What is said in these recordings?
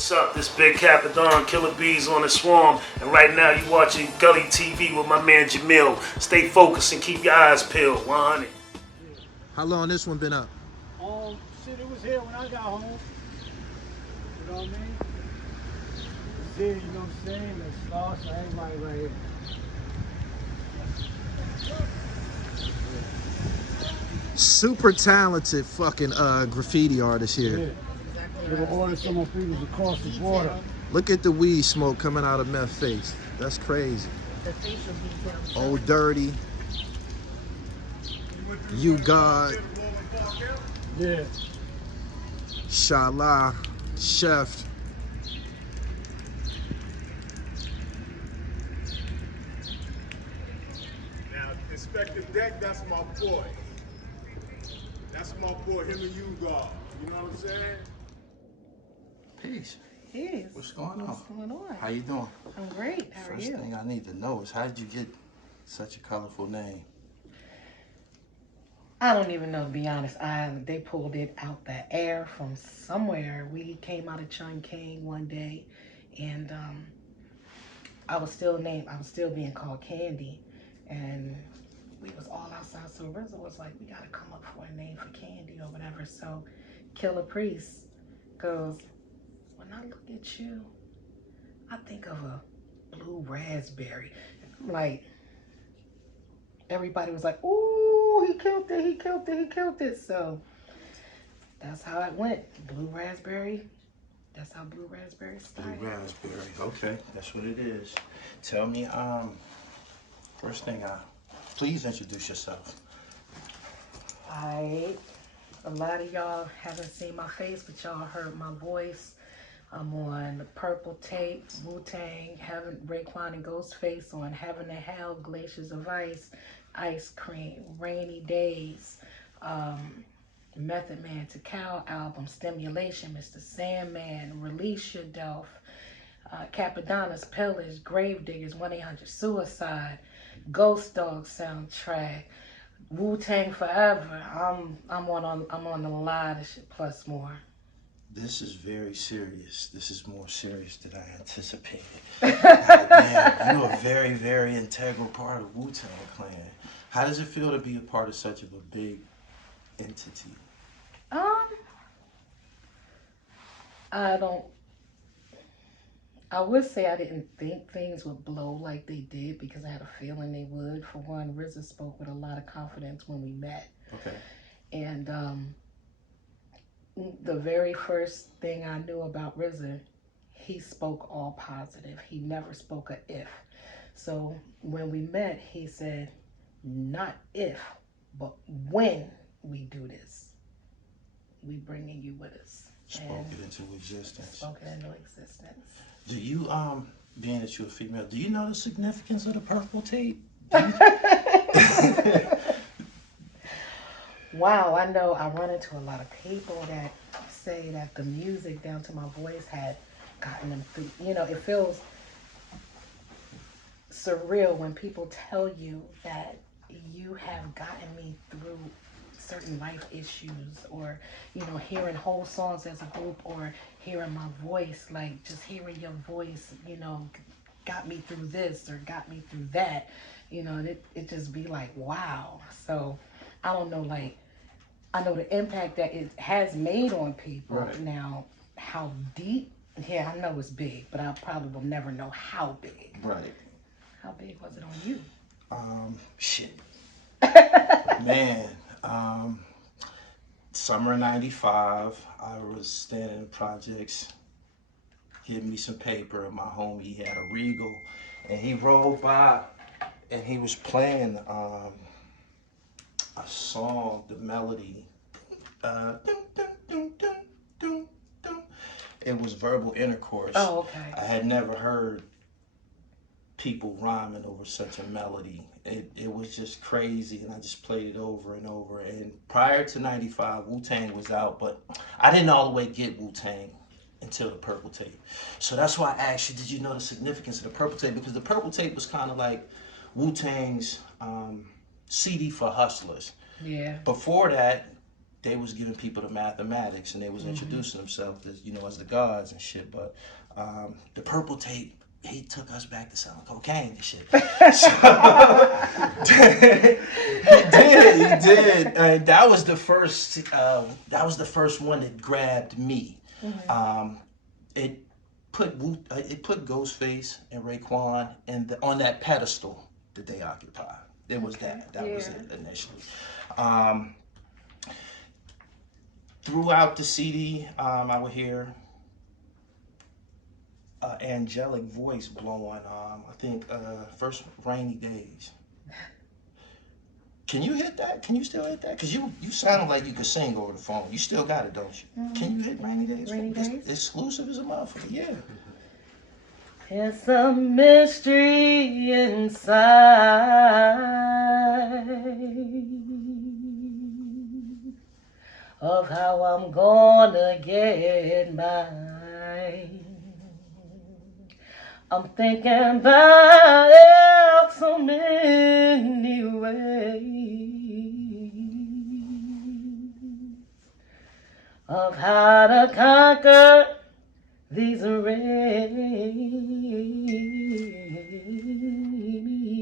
What's up? This Big Capadon, Killer Bees on the Swarm, and right now you watching Gully TV with my man Jamil. Stay focused and keep your eyes peeled. 100. How long this one been up? Shit, it was here when I got home. You know what I mean? It's here, you know what I'm saying? It's stars for everybody right here. Super talented fucking graffiti artist here. Yeah. They were ordering some of people's across the border. Look at the weed smoke coming out of Meth face. That's crazy. Oh, dirty. You God. Yeah. Shala. Chef. Now, Inspector Deck, that's my boy. That's my boy, him and you, God. You know what I'm saying? Peace. Yes. What's going on? What's going on? How you doing? I'm great. How are you? First thing I need to know is how did you get such a colorful name? I don't even know, to be honest. They pulled it out the air from somewhere. We came out of Chun King one day, and I was still being called Candy, and we was all outside. So RZA was like, we gotta come up for a name for Candy or whatever. So Killer Priest goes, when I look at you, I think of a blue raspberry. Like, everybody was like, ooh, he killed it, he killed it, he killed it. So that's how it went. Blue raspberry. That's how blue raspberry started. Blue raspberry. Okay, that's what it is. Tell me, first thing, please introduce yourself. A lot of y'all haven't seen my face, but y'all heard my voice. I'm on the Purple Tape, wu-tang, Raekwon and Ghostface on Heaven and Hell, Glaciers of Ice, Ice Cream, Rainy Days, Method Man to Cow album, Stimulation, Mr. Sandman, Release Your Delf, Capadonna's Pillage, Gravediggers, 1-800-Suicide, Ghost Dog soundtrack, Wu-Tang Forever. I'm on a lot of shit plus more. This is very serious. This is more serious than I anticipated. Damn, you're a very, very integral part of Wu-Tang Clan. How does it feel to be a part of such of a big entity? I would say I didn't think things would blow like they did because I had a feeling they would. For one, RZA spoke with a lot of confidence when we met. Okay. And the very first thing I knew about RZA, he spoke all positive. He never spoke a if. So when we met, he said, not if, but when we do this, we bringing you with us. Spoke it into existence. Spoke it into existence. Do you, being that you're a female, do you know the significance of the Purple Tape? Wow, I know I run into a lot of people that say that the music down to my voice had gotten them through. You know, it feels surreal when people tell you that you have gotten me through certain life issues, or, you know, hearing whole songs as a group, or hearing my voice, like just hearing your voice, you know, got me through this or got me through that, you know, and it just be like, wow. So I don't know, like, I know the impact that it has made on people. Right. Now, how deep? Yeah, I know it's big, but I probably will never know how big. Right. How big was it on you? Shit. Man, summer of '95, I was standing in projects, getting me some paper, and my homie, he had a Regal, and he rolled by, and he was playing a song, the melody, dun, dun, dun, dun, dun, dun. It was Verbal Intercourse. Oh, okay. I had never heard people rhyming over such a melody. It was just crazy, and I just played it over and over. And prior to '95, Wu-Tang was out, but I didn't all the way get Wu-Tang until the Purple Tape. So that's why I asked you, did you know the significance of the Purple Tape? Because the Purple Tape was kind of like Wu-Tang's CD for hustlers. Yeah. Before that, they was giving people the mathematics and they was introducing themselves as, you know, as the gods and shit. But the purple tape, he took us back to selling cocaine and shit. So, he did. And that was the first one that grabbed me. It put Ghostface and Raekwon on that pedestal that they occupy. It was that was it initially. Throughout the CD, I would hear angelic voice blowing. I think first Rainy Days. Can you hit that? Can you still hit that? Because you sounded like you could sing over the phone. You still got it, don't you? Can you hit Rainy Days? Rainy Days? It's exclusive as a motherfucker, yeah. It's a mystery inside of how I'm gonna get mine. I'm thinking about it so many ways of how to conquer these rainy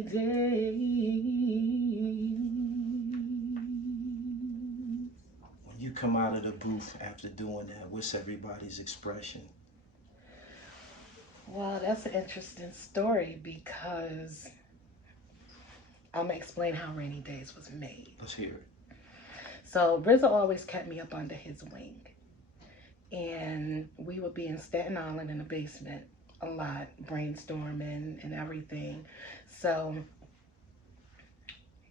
days. When you come out of the booth after doing that, what's everybody's expression? Well, that's an interesting story because I'm going to explain how Rainy Days was made. Let's hear it. So RZA always kept me up under his wing. And we would be in Staten Island in the basement a lot, brainstorming and everything. So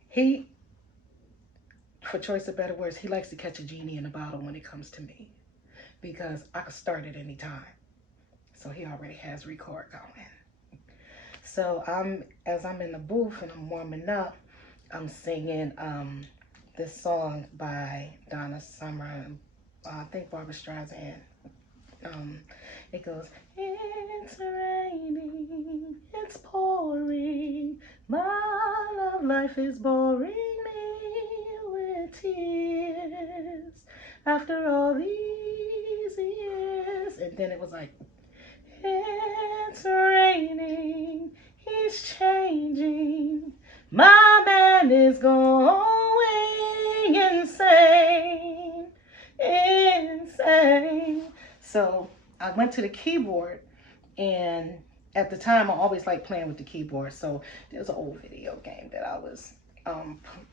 he, for choice of better words, he likes to catch a genie in a bottle when it comes to me. Because I could start at any time. So he already has record going. So as I'm in the booth and I'm warming up, I'm singing this song by Donna Summer, I think Barbara Streisand. It goes, it's raining, it's pouring, my love life is boring me with tears after all these years. And then it was like, it's raining, he's changing, my man is going insane, insane. So I went to the keyboard, and at the time I always liked playing with the keyboard. So there's an old video game that I was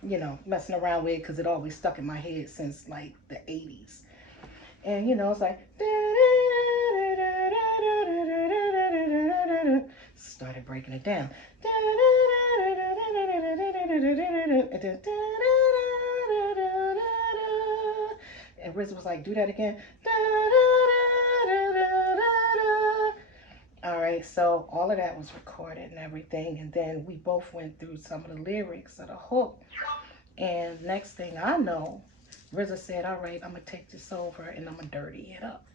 you know, messing around with because it always stuck in my head since like the 80s. And you know, it's like started breaking it down. And RZA was like, do that again. All right, so all of that was recorded and everything. And then we both went through some of the lyrics of the hook. And next thing I know, RZA said, all right, I'm going to take this over and I'm going to dirty it up.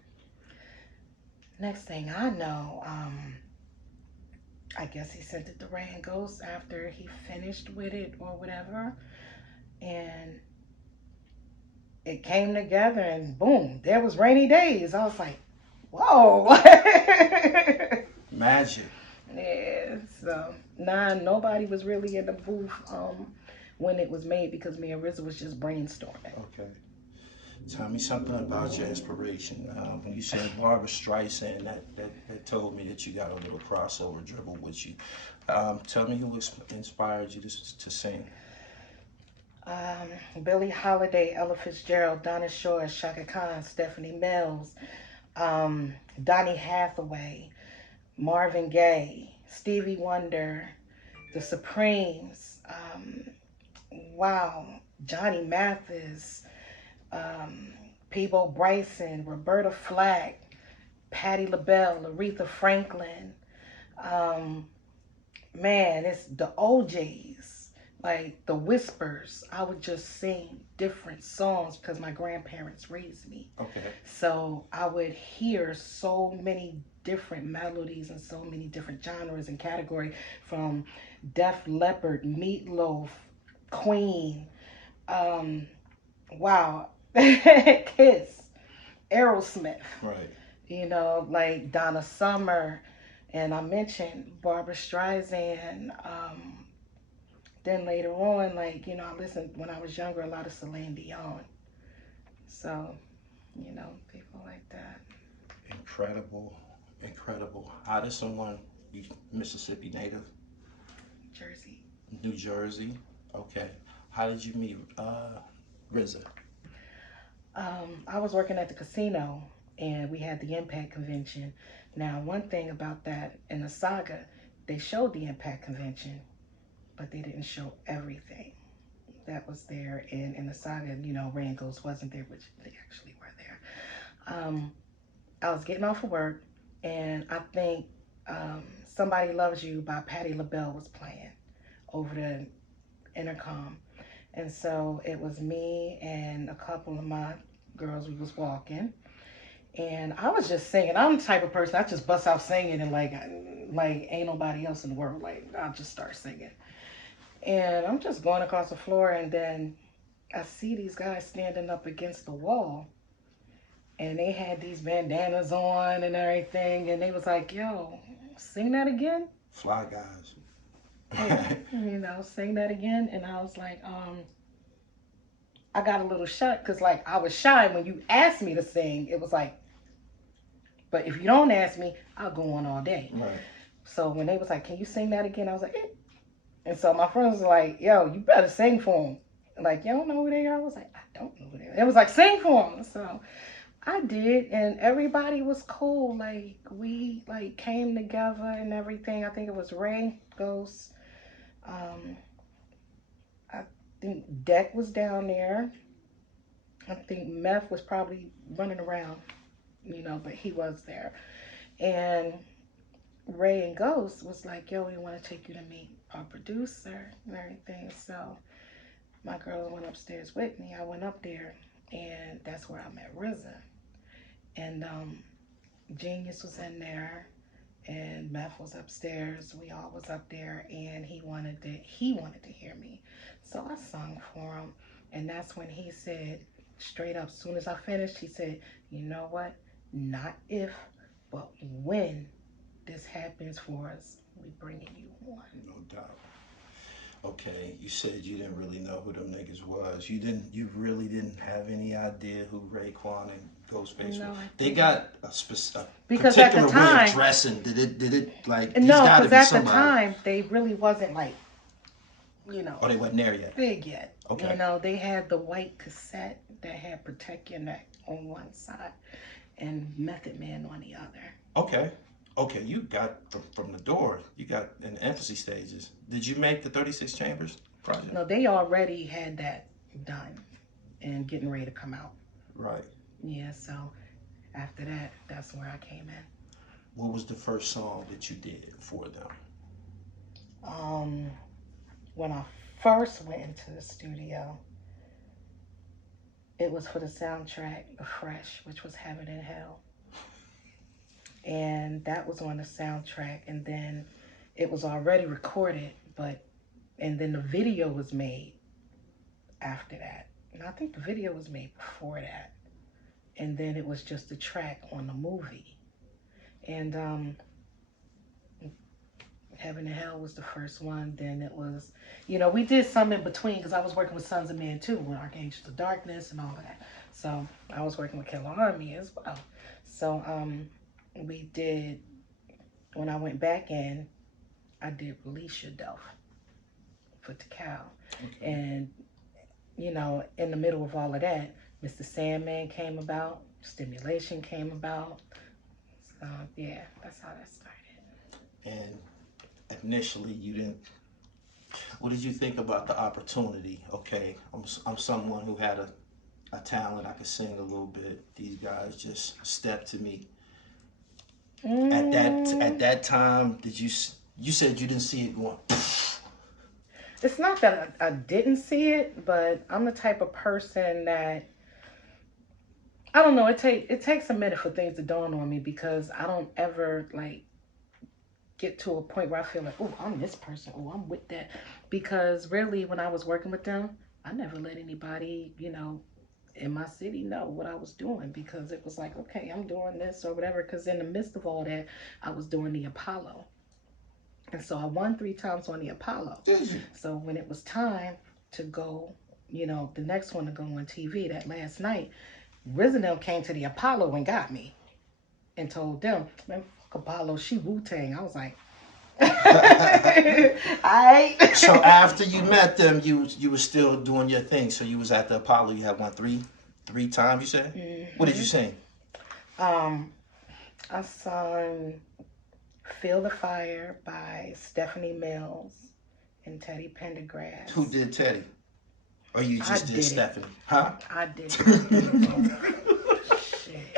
Next thing I know, I guess he sent it to Ray & Ghost after he finished with it or whatever. And it came together and boom, there was Rainy Days. I was like, whoa. Magic. Yeah, so nobody was really in the booth when it was made because me and RZA was just brainstorming. Okay. Tell me something about your inspiration. When you said Barbara Streisand, that told me that you got a little crossover dribble with you. Tell me who inspired you to sing. Billie Holiday, Ella Fitzgerald, Donna Shore, Shaka Khan, Stephanie Mills, Donny Hathaway, Marvin Gaye, Stevie Wonder, The Supremes, Johnny Mathis, Peabo Bryson, Roberta Flack, Patti LaBelle, Aretha Franklin. Man, it's the OJs, like the Whispers. I would just sing different songs because my grandparents raised me. Okay. So I would hear so many different melodies and so many different genres and categories, from Def Leppard, Meatloaf, Queen. Kiss, Aerosmith. Right. You know, like Donna Summer, and I mentioned Barbara Streisand. Then later on, like, you know, I listened when I was younger a lot of Celine Dion. So, you know, people like that. Incredible, incredible. How does someone, you Mississippi native? Jersey. New Jersey. Okay. How did you meet RZA? I was working at the casino and we had the Impact Convention. Now, one thing about that in the saga, they showed the Impact Convention, but they didn't show everything that was there. And in the saga, you know, Ray and Ghost wasn't there, which they actually were there. I was getting off of work and I think Somebody Loves You by Patti LaBelle was playing over the intercom. And so it was me and a couple of my girls, we was walking. And I was just singing. I'm the type of person, I just bust out singing and like ain't nobody else in the world. Like, I'll just start singing. And I'm just going across the floor and then I see these guys standing up against the wall. And they had these bandanas on and everything. And they was like, yo, sing that again? Fly Guys. You know, sing that again. And I was like, I got a little shy because like I was shy when you asked me to sing. It was like, but if you don't ask me, I'll go on all day. Right. So when they was like, can you sing that again? I was like, eh. And so my friends were like, yo, you better sing for them. Like, you don't know who they are? I was like, I don't know who they are. It was like, sing for them. So I did, and everybody was cool. Like, we like came together and everything. I think it was Ray, Ghost. I think Deck was down there. I think Meth was probably running around, you know, but he was there. And Ray and Ghost was like, yo, we want to take you to meet our producer and everything. So my girl went upstairs with me. I went up there, and that's where I met RZA. And Genius was in there, and Meth was upstairs. We all was up there, and he wanted to hear me. So I sung for him, and that's when he said, straight up, as soon as I finished, he said, you know what? Not if, but when this happens for us, we bringing you one. No doubt. Okay, you said you didn't really know who them niggas was. You really didn't have any idea who Raekwon and Ghostface No, were. I They didn't. got a Because at the particular way time- of dressing. Did it like these No, gotta because be at somebody? the time, they really wasn't like, you know, Oh, they wasn't there yet. big yet. Okay. You know, they had the white cassette that had Protect Your Neck on one side and Method Man on the other. Okay, you got from the door, you got in the infancy stages. Did you make the 36 Chambers project? No, they already had that done and getting ready to come out. Right. Yeah, so after that, that's where I came in. What was the first song that you did for them? When I first went into the studio, it was for the soundtrack of Fresh, which was Heaven and Hell. And that was on the soundtrack, and then it was already recorded, and then the video was made after that. And I think the video was made before that. And then it was just a track on the movie. And Heaven and Hell was the first one. Then it was, you know, we did some in between because I was working with Sons of Man too, with Archangels of Darkness and all of that. So I was working with Killer Army as well. So we did, when I went back in, I did Release Your Delph for Tikal. Okay. And, you know, in the middle of all of that, Mr. Sandman came about, Stimulation came about. So, yeah, that's how that started. And initially, you didn't. What did you think about the opportunity? Okay, I'm someone who had a talent. I could sing a little bit. These guys just stepped to me. At that time, you said you didn't see it going? It's not that I didn't see it, but I'm the type of person that, I don't know, it takes a minute for things to dawn on me because I don't ever like get to a point where I feel like, oh, I'm this person, oh, I'm with that. Because really, when I was working with them, I never let anybody, you know, in my city know what I was doing, because it was like, okay, I'm doing this or whatever. Because in the midst of all that, I was doing the Apollo. And so I won 3 times on the Apollo. So when it was time to go, you know, the next one to go on TV that last night, RZA came to the Apollo and got me and told them, man, fuck Apollo, she Wu-Tang. I was like, alright. So after you met them, you were still doing your thing. So you was at the Apollo. You had won three times. You said. Mm-hmm. What did you sing? I sung "Feel the Fire" by Stephanie Mills and Teddy Pendergrass. Who did Teddy? Or you just did Stephanie? Huh? I did. Shit.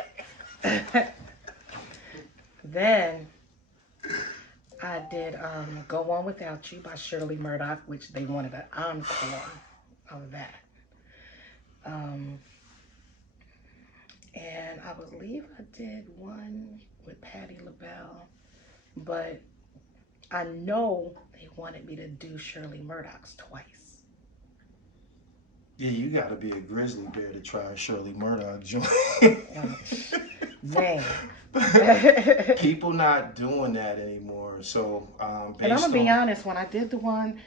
Then I did "Go On Without You" by Shirley Murdoch, which they wanted an encore of that. And I believe I did one with Patti LaBelle, but I know they wanted me to do Shirley Murdoch's twice. Yeah, you got to be a grizzly bear to try Shirley Murdoch joint. Man. People not doing that anymore. So, and I'm going to be honest, when I did the one,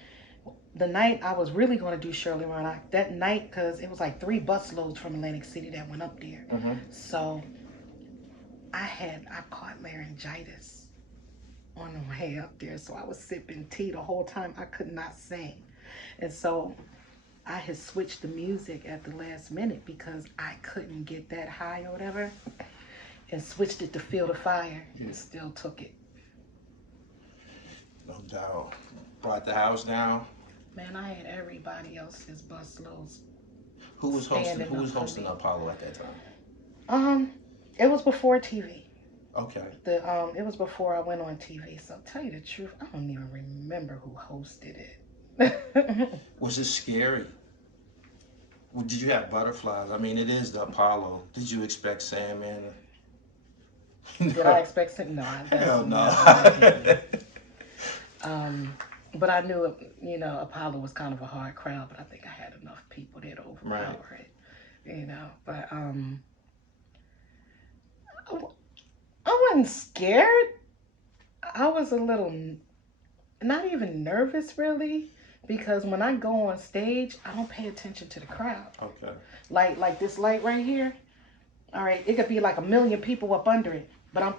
the night I was really going to do Shirley Murdoch, that night, because it was like 3 bus loads from Atlantic City that went up there. Mm-hmm. So I caught laryngitis on the way up there. So I was sipping tea the whole time. I could not sing. And so I had switched the music at the last minute because I couldn't get that high or whatever, and switched it to "Feel the Fire" and still took it. No doubt. Brought the house down. Man, I had everybody else's bus loads. Who was hosting Apollo at that time? It was before TV. Okay. It was before I went on TV. So tell you the truth, I don't even remember who hosted it. Was it scary? Did you have butterflies? I mean, it is the Apollo. Did you expect Sandman? Did I expect Sandman? No. Hell no. But I knew, you know, Apollo was kind of a hard crowd, but I think I had enough people there to overpower it, you know. But I wasn't scared. I was a little, not even nervous really, because when I go on stage, I don't pay attention to the crowd. Okay. Like this light right here. All right, it could be like 1 million people up under it, but I'm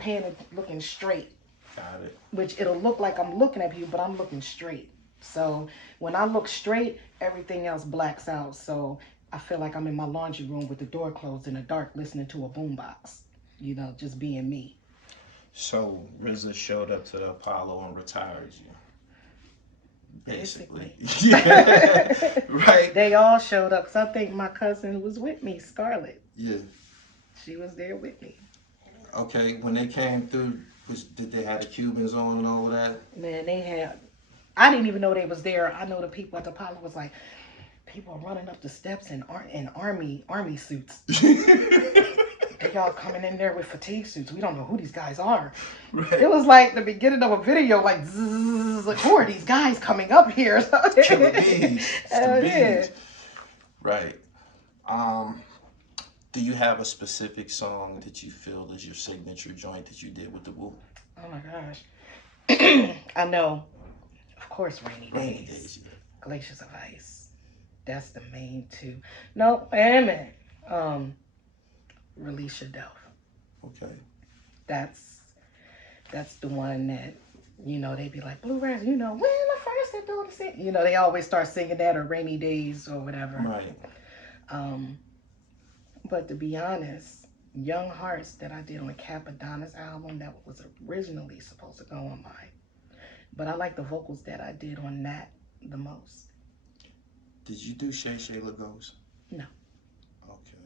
looking straight. Got it. Which it'll look like I'm looking at you, but I'm looking straight. So when I look straight, everything else blacks out. So I feel like I'm in my laundry room with the door closed in the dark, listening to a boombox. You know, just being me. So RZA showed up to the Apollo and retired you. Basically. Yeah. Right. They all showed up. So I think my cousin was with me, Scarlett. Yeah. She was there with me. Okay, when they came through, did they have the Cubans on and all of that? Man, they had. I didn't even know they was there. I know the people at the Apollo was like, people are running up the steps in army suits. They all coming in there with fatigue suits. We don't know who these guys are. Right. It was like the beginning of a video, like, zzz, like, who are these guys coming up here? Killer bees. Yeah. Right. Do you have a specific song that you feel is your signature joint that you did with the Wu? Oh my gosh. I know. Of course, Rainy Days. Yeah. Glaciers of Ice. That's the main two. No, wait a minute. Release Yourself. Okay. That's the one that, you know, they be like, Blue Raz, you know, when the first they do the sing. You know, they always start singing that, or Rainy Days or whatever. Right. But to be honest, Young Hearts that I did on Capadonna's album, that was originally supposed to go on mine. But I like the vocals that I did on that the most. Did you do Shay Shay Lagos? No. Okay.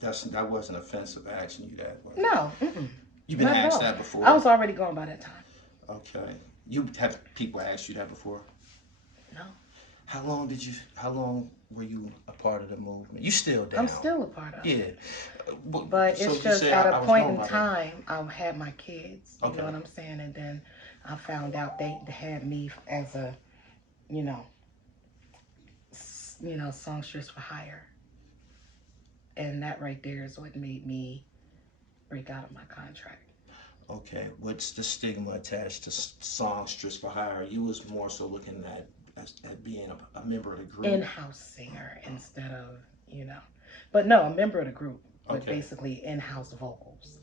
That wasn't offensive asking you that, was it? No. You've been asked that before? I was already gone by that time. Okay. You have people ask you that before? No. How long were you a part of the movement? You still down? I'm still a part of it. Yeah. But so it's just at a point in time, I had my kids, you know what I'm saying? And then I found out they had me as a, you know, songstress for hire. And that right there is what made me break out of my contract. Okay, what's the stigma attached to songstress for hire? You was more so looking at being a member of the group. In-house singer instead of, you know. But no, a member of the group, but Okay. basically in-house vocals.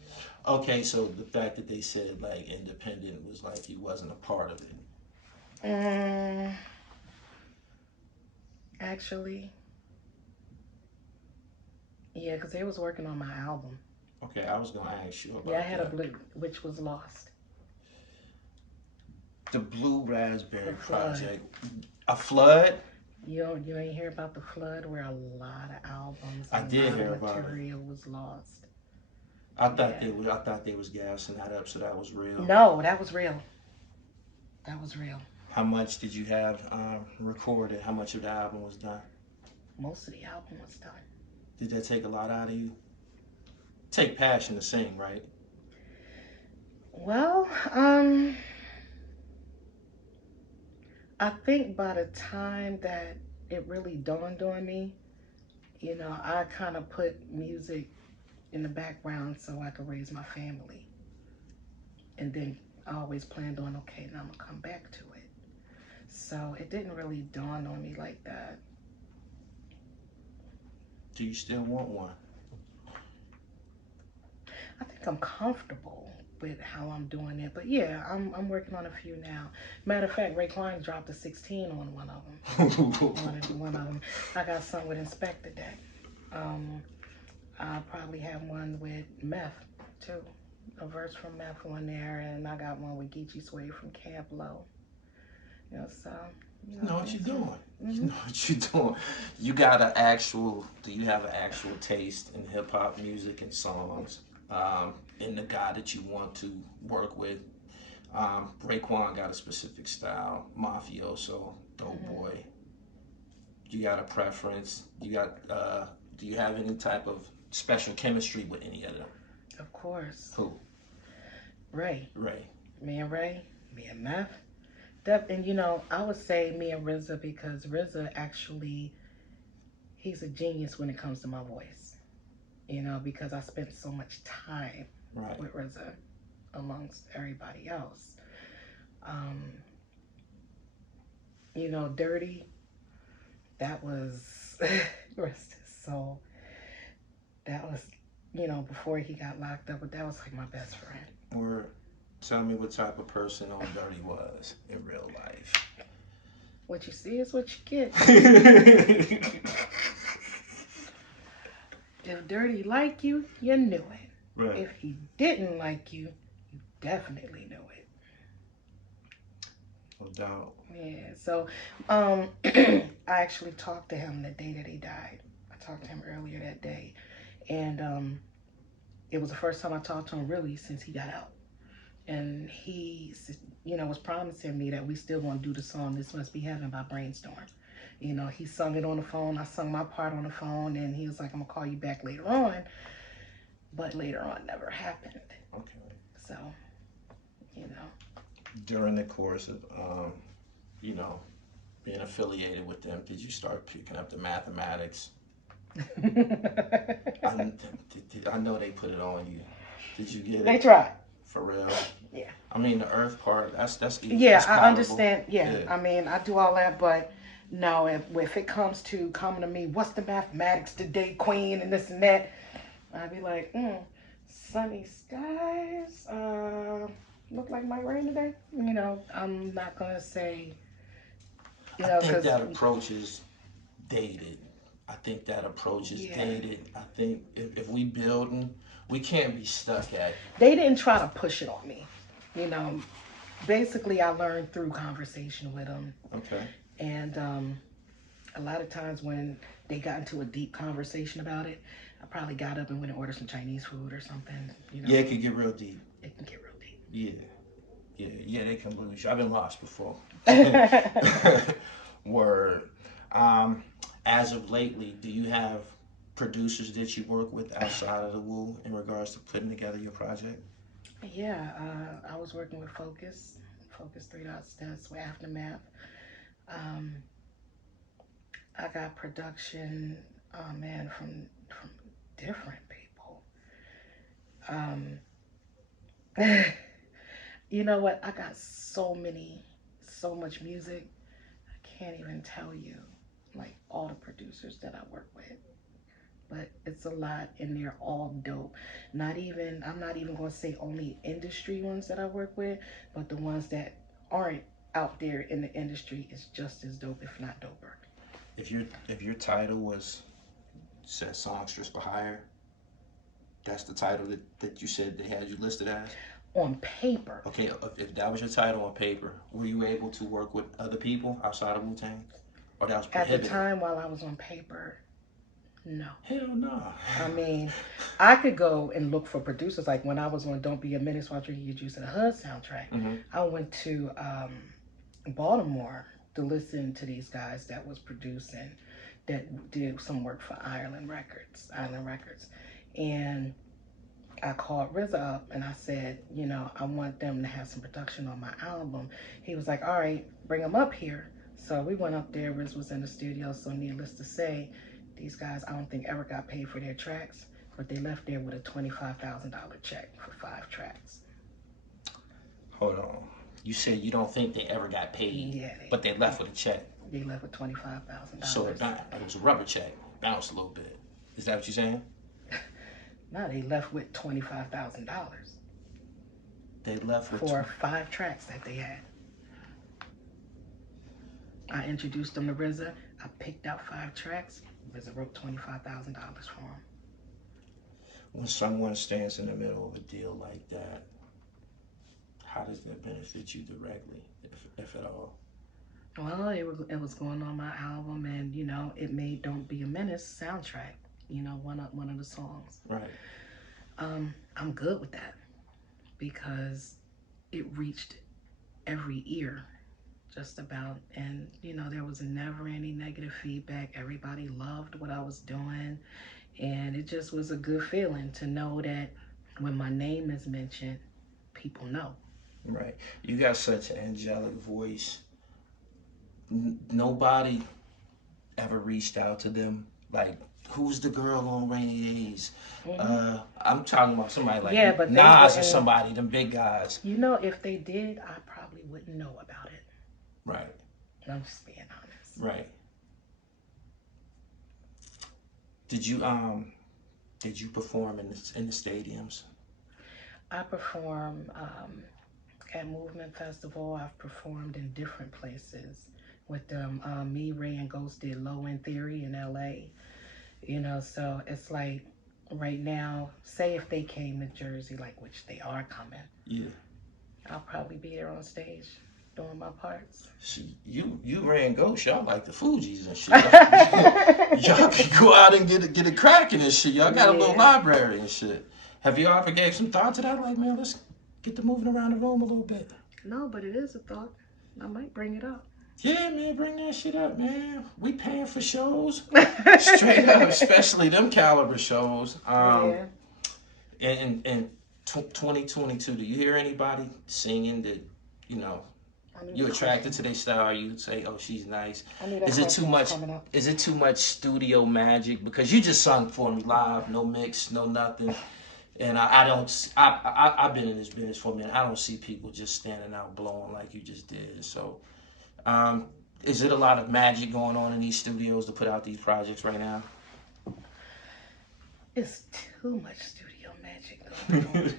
Okay, so the fact that they said like independent was like he wasn't a part of it. Actually, yeah, because they was working on my album. Okay, I was gonna ask you about that. Yeah, I had a blue, which was lost. The Blue Raspberry The Flood. Project. A flood? You ain't hear about the flood where a lot of albums I and did a lot hear of about it. material was lost. I thought they was gassing that up, so that was real. No, that was real. That was real. How much did you have recorded? How much of the album was done? Most of the album was done. Did that take a lot out of you? Take passion to sing, right? Well, I think by the time that it really dawned on me, you know, I kind of put music in the background so I could raise my family. And then I always planned on, okay, now I'm gonna come back to it. So it didn't really dawn on me like that. Do you still want one? I think I'm comfortable with how I'm doing it, but yeah, I'm working on a few now. Matter of fact, Raekwon dropped a 16 on one of them. one of them. I got some with Inspector Deck. I'll probably have one with Meth too. A verse from Meth on there, and I got one with Mitchy Slick from Camp Low. You know, so you know what you're doing. Mm-hmm. You know what you're doing. You got an actual. Do you have an actual taste in hip hop music and songs? In the guy that you want to work with. Raekwon got a specific style, mafioso, dope boy. You got a preference? You got? Do you have any type of special chemistry with any of them? Of course. Who? Ray. Ray. Me and Ray. Me and Meth. And you know, I would say me and RZA because RZA actually, he's a genius when it comes to my voice. You know, because I spent so much time with RZA amongst everybody else. You know, Dirty, that was, rest his soul. That was, you know, before he got locked up, but that was like my best friend. Or tell me what type of person on Dirty was in real life. What you see is what you get. If Dirty liked you, you knew it. Right. If he didn't like you, you definitely knew it. No doubt. Yeah, so I actually talked to him the day that he died. I talked to him earlier that day. And it was the first time I talked to him really since he got out. And he, you know, was promising me that we still gonna do the song This Must Be Heaven by Brainstorm. You know, he sung it on the phone. I sung my part on the phone, and he was like, I'm gonna call you back later on. But later on never happened. Okay. So, you know. During the course of, you know, being affiliated with them, did you start picking up the mathematics? I know they put it on you. Did you get it? They tried. For real? Yeah. I mean, the earth part, that's easy. Yeah, that's I understand. Yeah, I mean, I do all that, but no, if it comes to coming to me, what's the mathematics today, queen, and this and that, I'd be like, sunny skies, look like my rain today. You know, I'm not going to say, you know, I think that approach is dated. I think that approach is dated. I think if we building, we can't be stuck at. They didn't try to push it on me. You know, basically I learned through conversation with them. Okay. And a lot of times when they got into a deep conversation about it, I probably got up and went and ordered some Chinese food or something. You know? Yeah, it can get real deep. It can get real deep. Yeah, they can lose you. I've been lost before. Word. As of lately, do you have producers that you work with outside of the Wu in regards to putting together your project? Yeah, I was working with Focus 3 Dots, that's with Aftermath. I got production, from different people. You know what? I got so much music. I can't even tell you, like, all the producers that I work with. But it's a lot, and they're all dope. I'm not even going to say only industry ones that I work with, but the ones that aren't out there in the industry is just as dope, if not doper. If your title was said songstress for hire, that's the title that you said they had you listed as? On paper. Okay, if that was your title on paper, were you able to work with other people outside of Wu-Tang? Or that was prohibited? At the time while I was on paper, no. Hell no. I mean, I could go and look for producers. Like when I was on Don't Be a Menace While Drinking Your Juice in the Hood soundtrack, I went to Baltimore to listen to these guys that was producing, that did some work for Island Records. And I called RZA up and I said, you know, I want them to have some production on my album. He was like, all right, bring them up here. So we went up there. RZA was in the studio. So needless to say, these guys, I don't think ever got paid for their tracks, but they left there with a $25,000 check for 5 tracks. Hold on. You said you don't think they ever got paid, Yeah, but they left with a check. They left with $25,000. So it was a rubber check. Bounced a little bit. Is that what you're saying? No, they left with $25,000. They left with for 5 tracks that they had. I introduced them to RZA. I picked out 5 tracks. RZA wrote $25,000 for them. When someone stands in the middle of a deal like that, how does that benefit you directly, if at all? Well, it was going on my album, and you know, it made "Don't Be a Menace" soundtrack. You know, one of the songs. Right. I'm good with that because it reached every ear, just about, and you know, there was never any negative feedback. Everybody loved what I was doing, and it just was a good feeling to know that when my name is mentioned, people know. Right. You got such an angelic voice. Nobody ever reached out to them like, who's the girl on Rainy Days? I'm talking about somebody like Nas or somebody, them big guys. You know, if they did, I probably wouldn't know about it. Right. I'm just being honest. Right. Did you perform in the stadiums? I perform at Movement Festival. I've performed in different places with them. Me, Ray, and Ghost did Low End Theory in LA. You know, so it's like right now, say if they came to Jersey, like which they are coming. Yeah. I'll probably be there on stage doing my parts. You Ray and Ghost, y'all like the Fugees and shit. Y'all can go out and get it cracking and shit. Y'all got a little library and shit. Have you ever gave some thought to that? Like, man, let's get to moving around the room a little bit. No, but it is a thought. I might bring it up. Yeah, man, bring that shit up, man. We paying for shows. Straight up, especially them caliber shows. In 2022, do you hear anybody singing that, you know, you're attracted to their style? You say, oh, she's nice. Is it too much studio magic? Because you just sung for me live, no mix, no nothing. And I've been in this business for a minute. I don't see people just standing out blowing like you just did. So, is it a lot of magic going on in these studios to put out these projects right now? It's too much studio magic going on.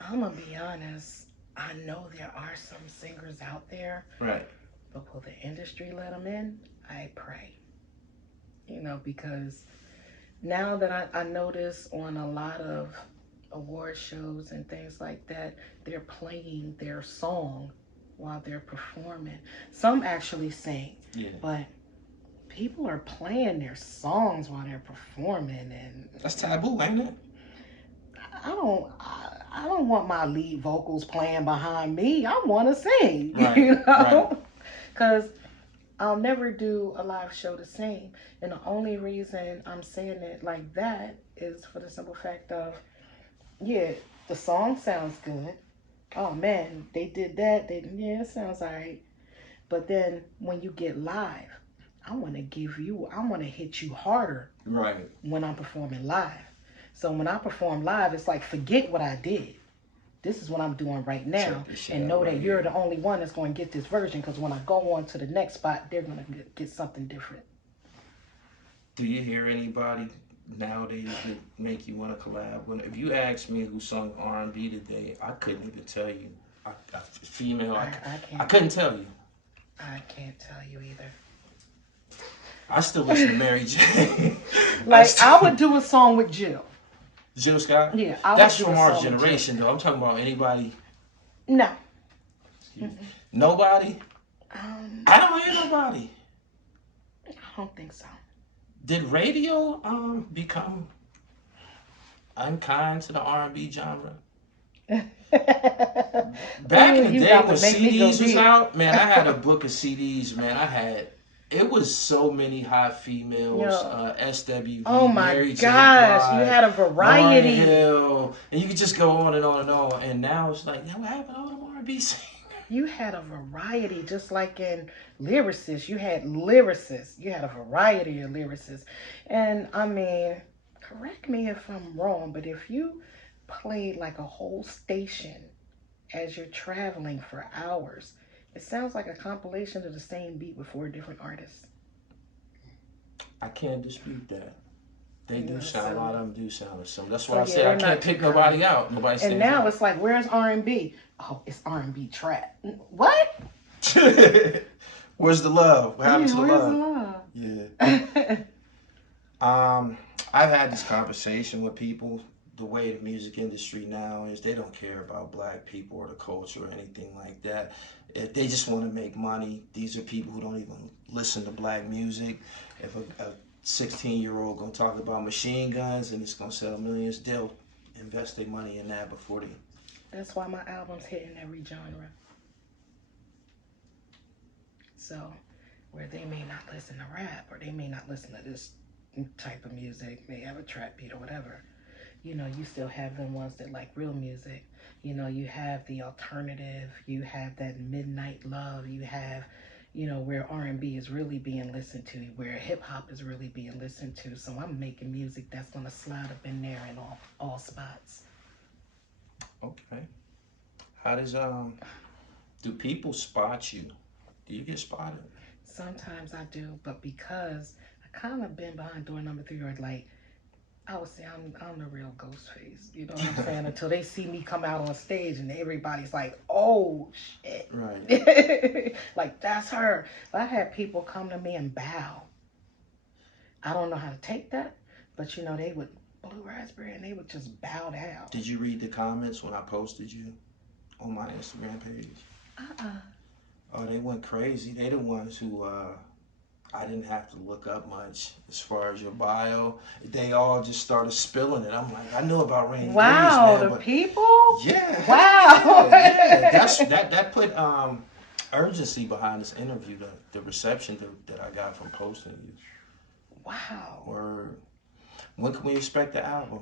I'm gonna be honest. I know there are some singers out there. Right. But will the industry let them in? I pray. You know, because now that I notice on a lot of award shows and things like that, they're playing their song while they're performing. Some actually sing, but people are playing their songs while they're performing, and that's taboo, ain't it? I don't want my lead vocals playing behind me. I want to sing, right, you know, right. Because I'll never do a live show the same. And the only reason I'm saying it like that is for the simple fact of, yeah, the song sounds good. Oh man, they did that. It sounds all right. But then when you get live, I want to hit you harder Right. when I'm performing live. So when I perform live, it's like, forget what I did. This is what I'm doing right now. And know that you're the only one that's going to get this version, because when I go on to the next spot, they're going to get something different. Do you hear anybody nowadays that make you want to collab? If you asked me who sung R&B today, I couldn't even tell you. Female, I couldn't tell you. I can't tell you either. I still listen to Mary J. I would do a song with Jill. Jill Scott? Yeah, that's from our generation, though. I'm talking about anybody. No. Nobody? I don't hear nobody. I don't think so. Did radio become unkind to the R&B genre? Back in the day when CDs was out, man, I had a book of CDs, man. It was so many hot females, SWV, oh my Mary gosh, J. you had a variety. Hill, and you could just go on and on and on. And now it's like, what happened to all them R&B singers? You had a variety, just like in lyricists. You had lyricists. You had a variety of lyricists. And I mean, correct me if I'm wrong, but if you played like a whole station as you're traveling for hours, it sounds like a compilation of the same beat with 4 different artists. I can't dispute that. They do sound, a lot of them do sound the same. That's why I yeah, say I can't pick nobody out. And now it's like, where's R&B? Oh, it's R&B trap. What? Where's the love? What happened to the love? Where's the love? Yeah. I've had this conversation with people. The way the music industry now is, they don't care about black people or the culture or anything like that. If they just want to make money. These are people who don't even listen to black music. If a 16-year-old gonna talk about machine guns and it's gonna sell millions, they'll invest their money in that before they. That's why my album's hitting every genre. So, where they may not listen to rap, or they may not listen to this type of music, may have a trap beat or whatever, you know, you still have them ones that like real music. You know, you have the alternative, you have that midnight love, you have, you know, where R&B is really being listened to, where hip-hop is really being listened to. So I'm making music that's going to slide up in there in all spots. Okay. How does, do people spot you? Do you get spotted? Sometimes I do, but because I kind of been behind door number 3, or like, I would say I'm the real ghost face, you know what I'm saying? Until they see me come out on stage and everybody's like, oh, shit. Right. Like, that's her. But I had people come to me and bow. I don't know how to take that, but, you know, they would blue raspberry and they would just bow down. Did you read the comments when I posted you on my Instagram page? Oh, they went crazy. They the ones who... I didn't have to look up much as far as your bio. They all just started spilling it. I'm like, I knew about Rainy Days, man, the people? Yeah. Wow. Yeah. That put urgency behind this interview, the reception that I got from posting you. Wow. Word. When can we expect the album?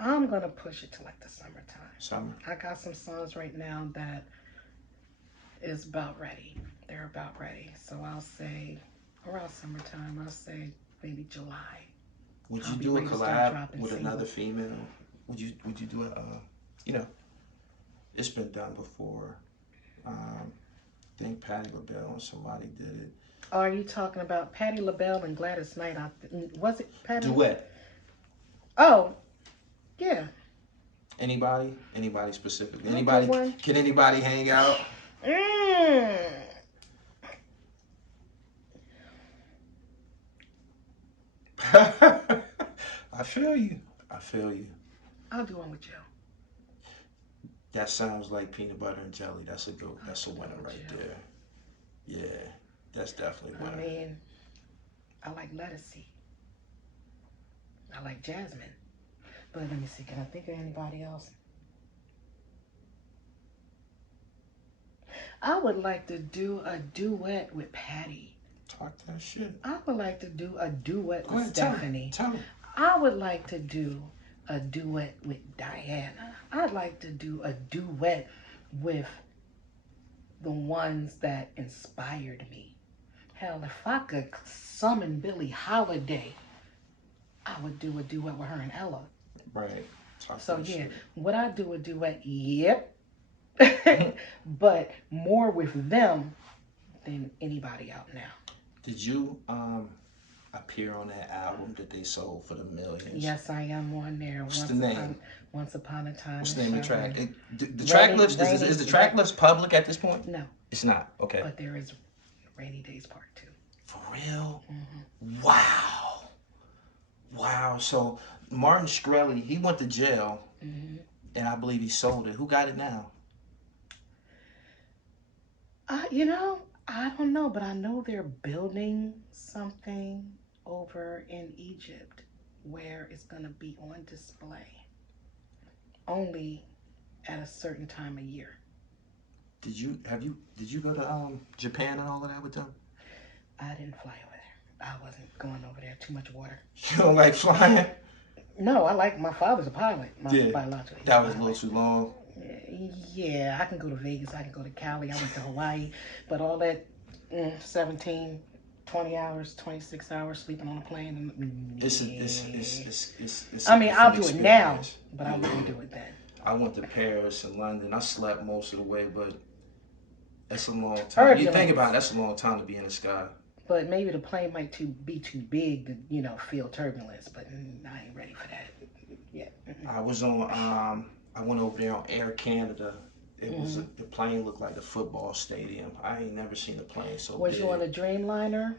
I'm going to push it to like the summertime. Summer? I got some songs right now that is about ready. They're about ready. So I'll say around summertime, I'll say maybe July. Would you do a collab with another female? Would you do a, you know, it's been done before. I think Patti LaBelle and somebody did it. Are you talking about Patti LaBelle and Gladys Knight? Was it Patti? Duet. Oh, yeah. Anybody? Anybody specifically? Anybody? Can anybody hang out? I feel you. I'll do one with you. That sounds like peanut butter and jelly. That's a winner right there. Yeah, that's definitely a winner. I mean, I like lettucey. I like jasmine. But let me see, can I think of anybody else? I would like to do a duet with Patty. Talk that shit. I would like to do a duet with Tell Stephanie. me. I would like to do a duet with Diana. I'd like to do a duet with the ones that inspired me. Hell, if I could summon Billie Holiday, I would do a duet with her and Ella. Right. So yeah, would I do a duet? Yep. But more with them than anybody out now. Did you appear on that album that they sold for the millions? Yes, I am on there. What's the name? Once Upon a Time. What's the name of the track? The track list is the track list public at this point? No. It's not. Okay. But there is Rainy Days Part 2. For real? Mm-hmm. Wow. Wow. So Martin Shkreli, he went to jail, and I believe he sold it. Who got it now? You know, I don't know, but I know they're building something over in Egypt where it's going to be on display only at a certain time of year. Did you go to Japan and all of that with them? I didn't fly over there. I wasn't going over there. Too much water. You don't like flying? No, I like, my father's a pilot. Biologically. That was a little too long. Yeah, I can go to Vegas. I can go to Cali. I went to Hawaii. But all that 17, 20 hours, 26 hours sleeping on a plane. It's I mean, I'll do it now, but I wouldn't do it then. I went to Paris and London. I slept most of the way, but that's a long time. You think about it, that's a long time to be in the sky. But maybe the plane might be too big to, you know, feel turbulence. But I ain't ready for that yet. I was on. I went over there on Air Canada. It was the plane looked like a football stadium. I ain't never seen a plane so big. Was you on a Dreamliner?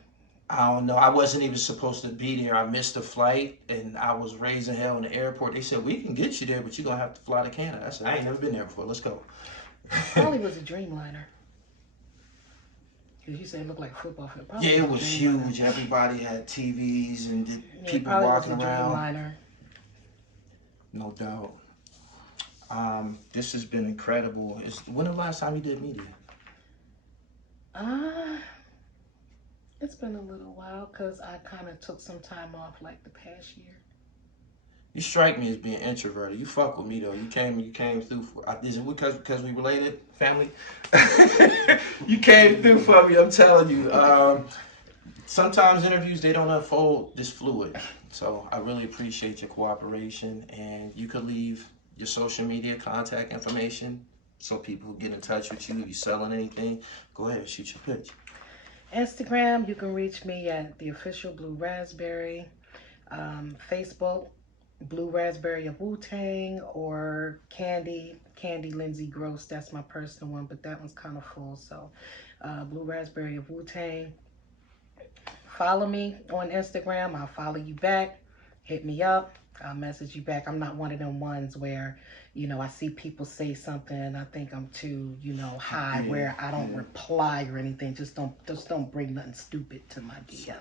I don't know. I wasn't even supposed to be there. I missed a flight, and I was raising hell in the airport. They said, we can get you there, but you're going to have to fly to Canada. I said, I ain't never been there before. Let's go. Probably was a Dreamliner. Because you said it looked like a football field. Yeah, it was huge. Everybody had TVs and people walking around. Dreamliner. No doubt. This has been incredible. When the last time you did media? It's been a little while because I kind of took some time off like the past year. You strike me as being introverted. You fuck with me though. You came through for. Is it because we related, family? You came through for me. I'm telling you. Sometimes interviews they don't unfold this fluid. So I really appreciate your cooperation, and you could leave your social media contact information so people get in touch with you. If you're selling anything, go ahead, shoot your pitch. Instagram, you can reach me at the official Blue Raspberry. Facebook, Blue Raspberry of Wu-Tang, or Candy Lindsey Gross. That's my personal one, but that one's kind of full. So Blue Raspberry of Wu-Tang. Follow me on Instagram. I'll follow you back. Hit me up. I'll message you back. I'm not one of them ones where, you know, I see people say something and I think I'm too, you know, high where I don't reply or anything. Just don't bring nothing stupid to my DM.